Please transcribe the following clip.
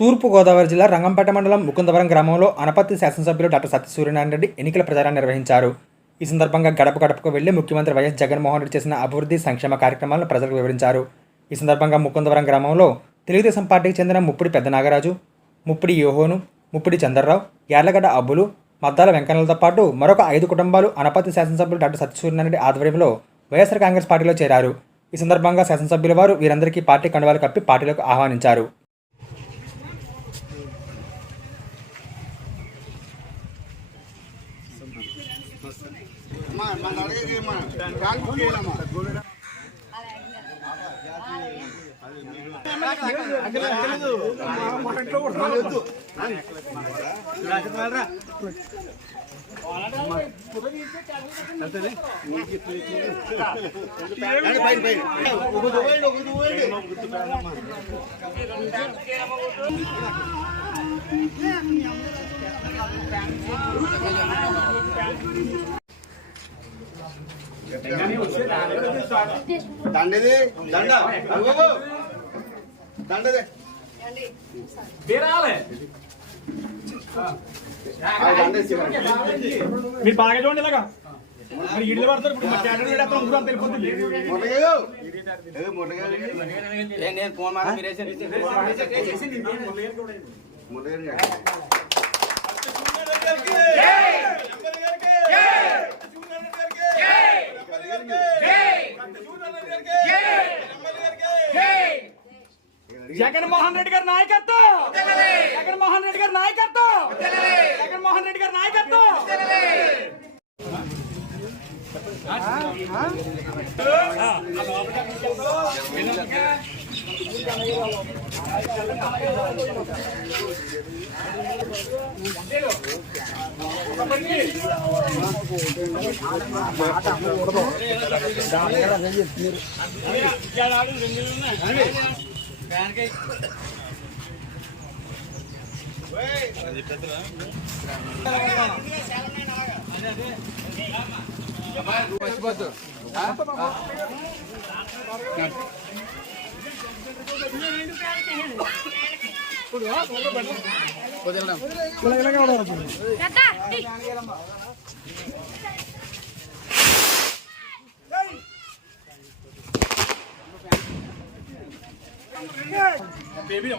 తూర్పుగోదావరి జిల్లా రంగంపేట మండలం ముకుందవరం గ్రామంలో అనపర్తి శాసనసభ్యులు డాక్టర్ సత్యసూర్యనారాయణ రెడ్డి ఎన్నికల ప్రచారాన్ని నిర్వహించారు. ఈ సందర్భంగా గడప గడపకు వెళ్లి ముఖ్యమంత్రి వైఎస్ జగన్మోహన్ రెడ్డి చేసిన అభివృద్ధి సంక్షేమ కార్యక్రమాలను ప్రజలకు వివరించారు. ఈ సందర్భంగా ముకుందవరం గ్రామంలో తెలుగుదేశం పార్టీకి చెందిన ముప్పిడి పెద్ద నాగరాజు, ముప్పిడి యోహోను, ముప్పిడి చంద్రరావు, యార్లగడ్డ అబ్బులు, మద్దాల వెంకన్నలతో పాటు మరొక 5 కుటుంబాలు అనపర్తి శాసనసభ్యులు డాక్టర్ సత్యసూర్యనారాయణ రెడ్డి ఆధ్వర్యంలో వైఎస్ఆర్ కాంగ్రెస్ పార్టీలో చేరారు. ఈ సందర్భంగా శాసనసభ్యుల వారు వీరందరికీ పార్టీ కండువాలు కప్పి పార్టీలోకి ఆహ్వానించారు. దండది దండ దండదే మీరు బాగా చూడండి ఇలాగా మరి ఇడ్లు పడతారు. ఇప్పుడు మా క్యాడర్ వేడతాం ఊరు అంత వెళ్ళిపోతుంది. జగన్మోహన్ రెడ్డి గారి నాయకత్వం, జగన్మోహన్ రెడ్డి గారి నాయకత్వం, జగన్మోహన్ రెడ్డి గారి నాయకత్వం. बेबी